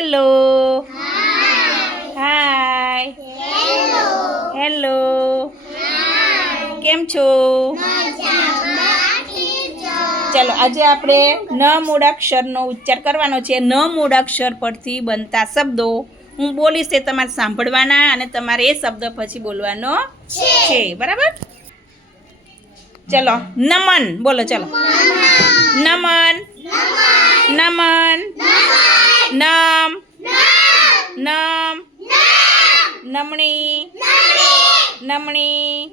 Hello hi hello કેમ છો ચાલો આજે આપણે ન મૂળાક્ષરનો ઉચ્ચાર કરવાનો છે ન મૂળાક્ષર પરથી બનતા શબ્દો હું બોલીશ તે તમારે સાંભળવાના અને તમારે એ શબ્દ પછી બોલવાનો છે. બરાબર? ચલો નમન. બોલો ચલો. નમન. નમન. નમણી નમણી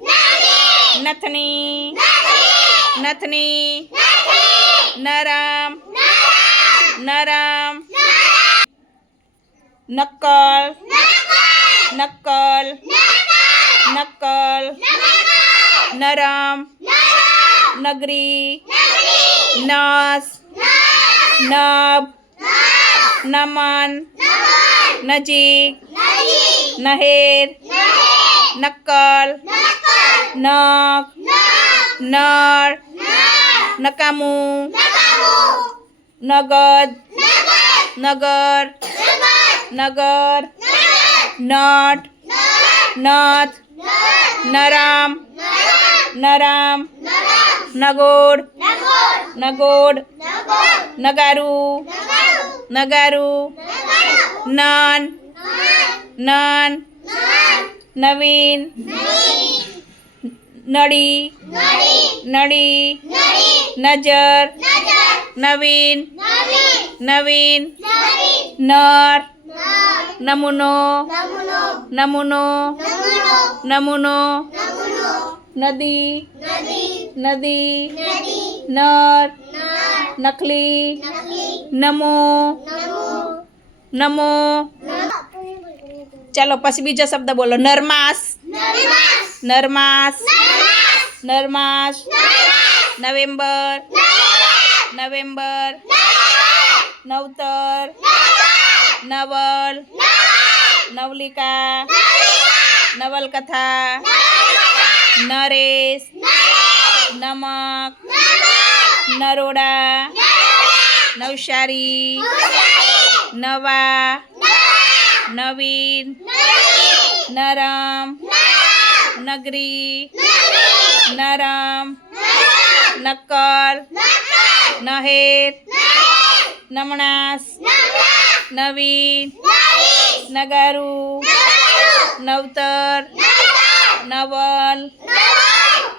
નથણી નથની નરમ નરમ નક્કલ નક્કલ નક્કલ નરમ નગરી નસ નભ નમન નજીક નહેર નક્કલ નખ નળ નકામું નગદ નગર નગર નટ નથ નરામ નરામ નગોડ નગોડ નગારું નગારું નન નન નવીન નળી નળી નજર નવીન નવીન નર નમૂનો નમૂનો નમૂનો નદી નદી નર નકલી નમો નમો ચાલો પછી બીજો શબ્દ બોલો. નરમાસ. નરમાસ. નરમાસ. નવેમ્બર. નવેમ્બર. નવતર. નવલ. નવલિકા. નવલકથા. નરેશ. નમક. નરોડા. નવસારી. નવા. नवीन नराम नगरी नराम नक्कल नहेर नमणास नवीन नगारू नवतर नवल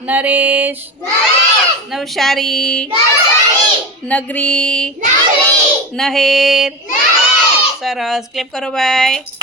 नरेश नवशारी नगरी. नहेर સરસ ક્લેપ કરો ભાઈ